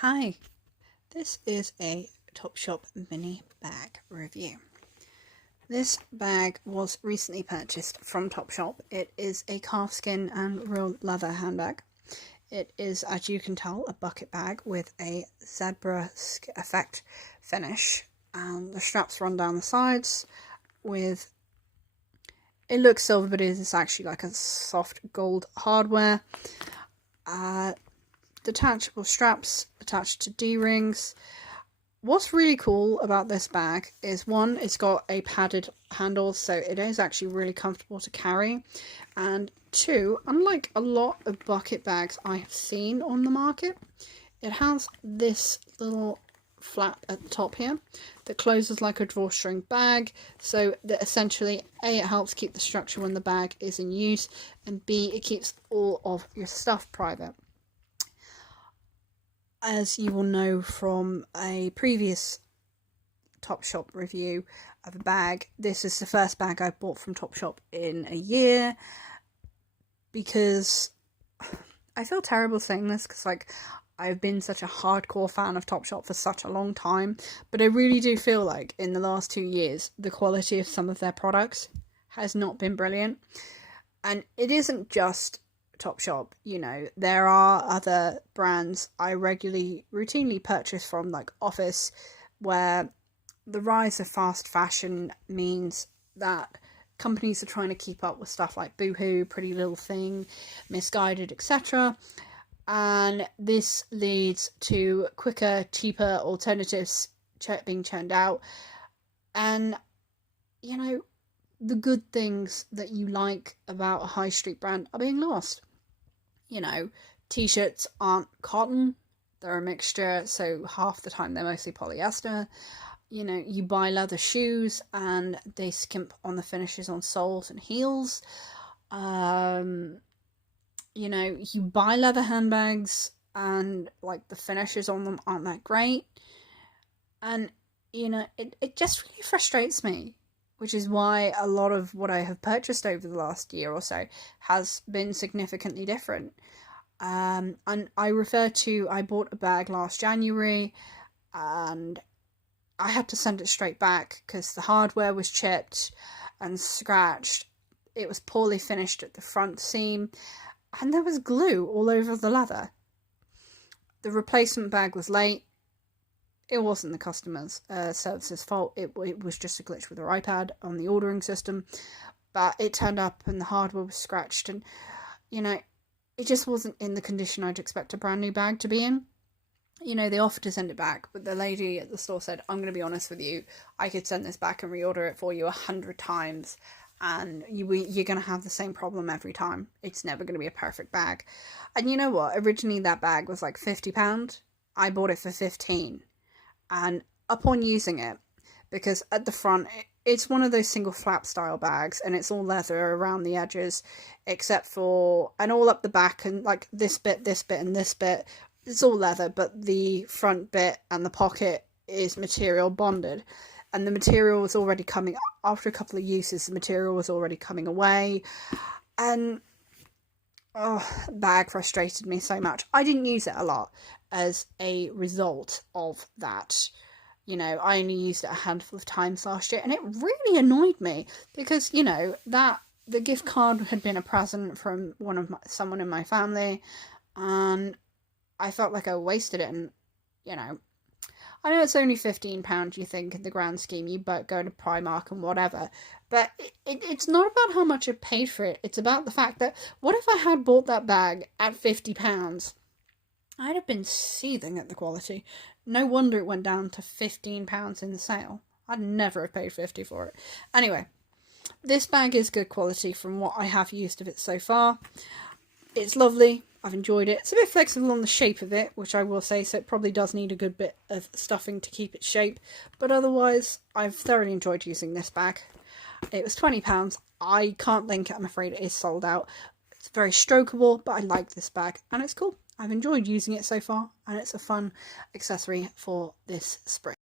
Hi, this is a Topshop mini bag review. This bag was recently purchased from Topshop. It is a calfskin and real leather handbag. It is, as you can tell, a bucket bag with a zebra effect finish, and the straps run down the sides with, it looks silver but it is actually like a soft gold hardware. Detachable straps attached to D-rings. What's really cool about this bag is, one, it's got a padded handle, so it is actually really comfortable to carry, and two, unlike a lot of bucket bags I have seen on the market, it has this little flap at the top here that closes like a drawstring bag, so that essentially A, it helps keep the structure when the bag is in use, and B, it keeps all of your stuff private. As you will know from a previous Topshop review of a bag, this is the first bag I've bought from Topshop in a year, because I feel terrible saying this because I've been such a hardcore fan of Topshop for such a long time, but I really do feel like in the last 2 years the quality of some of their products has not been brilliant. And it isn't just Topshop, there are other brands I routinely purchase from, like Office, where the rise of fast fashion means that companies are trying to keep up with stuff like Boohoo, Pretty Little Thing, Misguided, etc. And this leads to quicker, cheaper alternatives being churned out. And, the good things that you like about a high street brand are being lost. T-shirts aren't cotton, they're a mixture, so half the time they're mostly polyester. You buy leather shoes and they skimp on the finishes on soles and heels. You buy leather handbags and the finishes on them aren't that great. And, it just really frustrates me, which is why a lot of what I have purchased over the last year or so has been significantly different. And I bought a bag last January, and I had to send it straight back because the hardware was chipped and scratched. It was poorly finished at the front seam, and there was glue all over the leather. The replacement bag was late. It wasn't the customer's service's fault. It was just a glitch with their iPad on the ordering system. But it turned up and the hardware was scratched, and, it just wasn't in the condition I'd expect a brand new bag to be in. They offered to send it back, but the lady at the store said, I'm going to be honest with you, I could send this back and reorder it for you 100 times, and you're going to have the same problem every time. It's never going to be a perfect bag. And you know what? Originally that bag was like £50. I bought it for 15. And upon using it, because at the front, it's one of those single flap style bags, and it's all leather around the edges, and all up the back, and this bit, and this bit, it's all leather, but the front bit and the pocket is material bonded. And the material was already coming, after a couple of uses, the material was already coming away. And bag frustrated me so much. I didn't use it a lot as a result of that. I only used it a handful of times last year, and it really annoyed me because, that the gift card had been a present from someone in my family, and I felt like I wasted it. And, I know it's only £15, you think, in the grand scheme, you go to Primark and whatever, but it's not about how much I paid for it. It's about the fact that, what if I had bought that bag at £50? I'd have been seething at the quality. No wonder it went down to £15 in the sale. I'd never have paid 50 for it. Anyway, this bag is good quality from what I have used of it so far. It's lovely. I've enjoyed it. It's a bit flexible on the shape of it, which I will say, so it probably does need a good bit of stuffing to keep its shape. But otherwise, I've thoroughly enjoyed using this bag. It was £20. I can't link it. I'm afraid it is sold out. It's very strokeable, but I like this bag, and it's cool. I've enjoyed using it so far, and it's a fun accessory for this spring.